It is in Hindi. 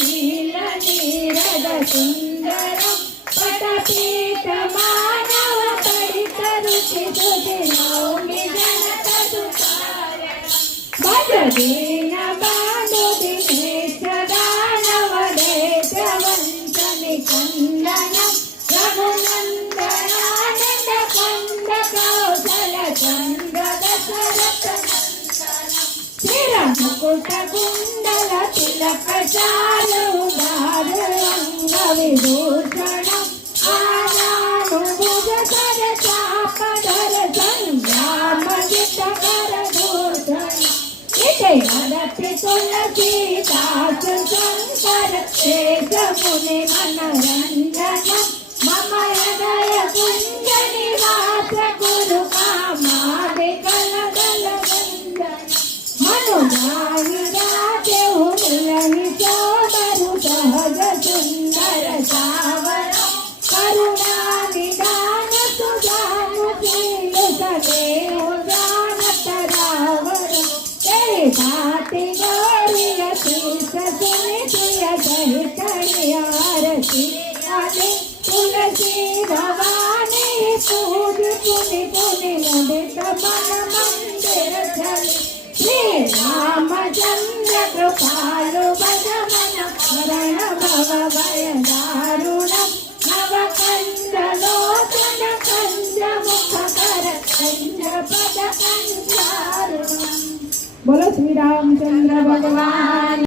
नील नीरद सुंदरम पटपीत मानव परित रुचि सुदिनौमि जनत सुकारणम भज दीन बंधु दिनेश दानव देश वंशनि कंदनम रघुनंदनानंद कंद कौशल चंद्र दशरथ नंदनम मुकुट कुंडल तिलक चारुदार अंग विभूषणम आजानुभुज कर चापधर संग्राम जित कर भूषण इति हरति तुलसीदास शंकर शेष मुनि मनरंजनम मम हृदय कुंज निवास गुरु कामादिकल दल गंजन मनुजाहि राजेहु मिलहि सोदरु सहज सुंदर सावर करुणा निदान सुजानुशील सदेहु जानत रावर तेरी भांति गौरी शीस सुनि प्रिय सहित आरती आदि तुलसी भवानी पूज पुनि पुनि मुदित मन मंदिर चले श्री रामचंद्र कृपालु भज मन शरण भव भय दारुणम नव कंज लोचन कंज मुख कर कंज पद कंजारुणम। बोलो श्री रामचंद्र भगवान